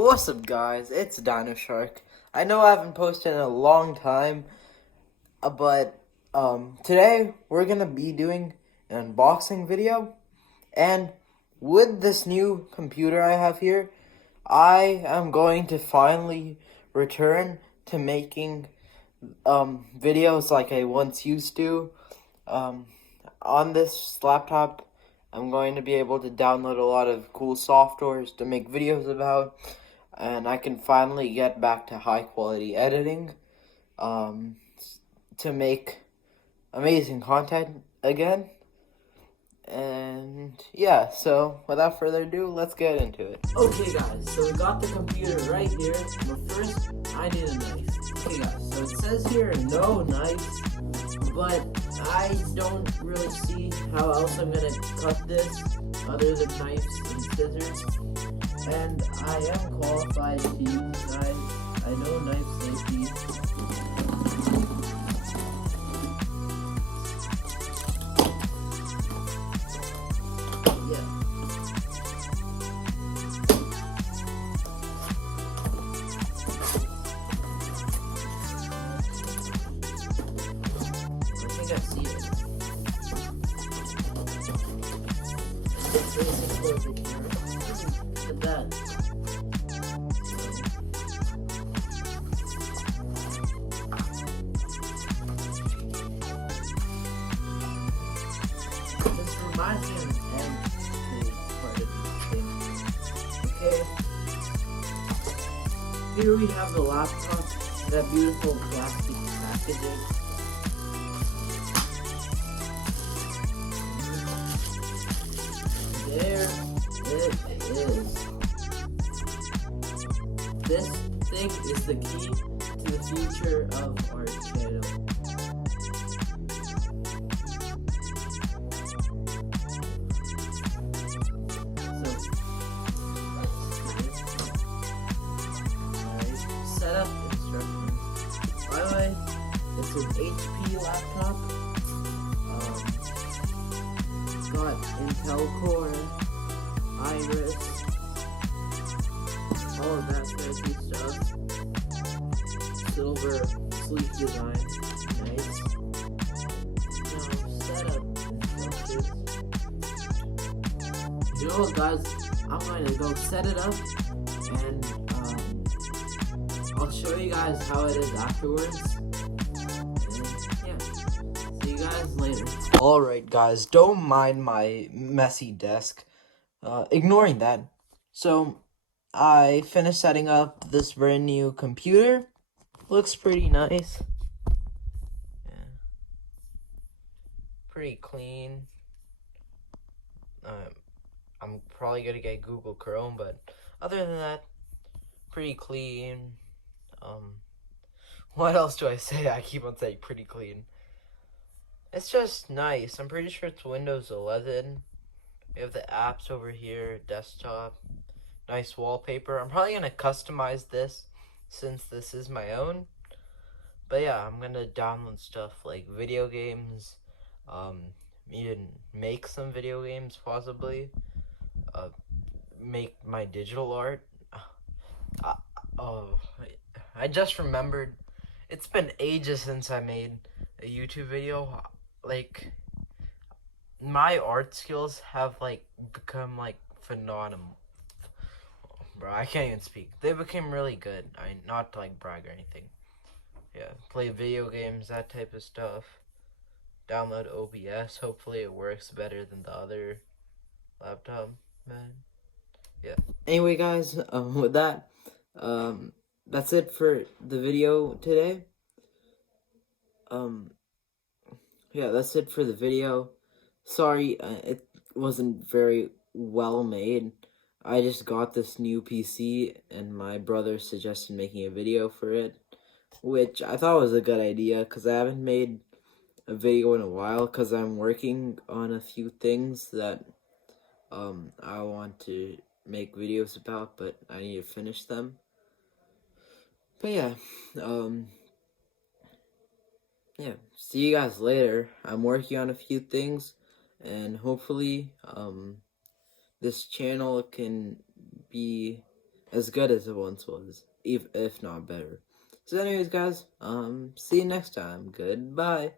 What's up, guys? It's Dinoshark. I know I haven't posted in a long time, but today we're gonna be doing an unboxing video. And with this new computer I have here, I am going to finally return to making videos like I once used to. On this laptop, I'm going to be able to download a lot of cool softwares to make videos about, and I can finally get back to high quality editing to make amazing content again. And yeah, so without further ado, let's get into it. Okay guys, so we got the computer right here, but first I need a knife. Okay guys, so it says here no knives, but I don't really see how else I'm gonna cut this other than knives and scissors. And I am qualified to use knives. I know knife safety. Yeah. I think I see it. It's basically the camera. Look at that. This reminds me of an end part of this thing. Okay. Here we have the laptop, that beautiful plastic packaging. There it is. This thing is the key to the future of our channel. Setup instructions. By the way, it's an HP laptop. It's got Intel Core, Iris, all of that fancy stuff. Silver, sleek design. Nice. Now, setup instructions. You know what, guys? I'm going to go set it up and I'll show you guys how it is afterwards. And yeah, see you guys later. Alright guys, don't mind my messy desk. Ignoring that. So, I finished setting up this brand new computer. Looks pretty nice. Yeah. Pretty clean. I'm probably gonna get Google Chrome, but other than that, pretty clean. What else do I say? I keep on saying pretty clean. It's just nice. I'm pretty sure it's Windows 11. We have the apps over here, desktop, nice wallpaper. I'm probably gonna customize this since this is my own. But yeah, I'm gonna download stuff like video games, even make some video games possibly, make my digital art. I just remembered, it's been ages since I made a YouTube video. Like, my art skills have like become like phenomenal. Bro, I can't even speak. They became really good. I mean, not to like brag or anything. Yeah, play video games, that type of stuff. Download OBS. Hopefully it works better than the other laptop, man. Yeah. Anyway, guys, with that, that's it for the video today. Yeah, that's it for the video. Sorry, it wasn't very well made. I just got this new PC, and my brother suggested making a video for it, which I thought was a good idea, because I haven't made a video in a while, because I'm working on a few things that I want to make videos about, but I need to finish them. But yeah, yeah, see you guys later. I'm working on a few things, and hopefully, this channel can be as good as it once was, if not better. So anyways, guys, see you next time. Goodbye.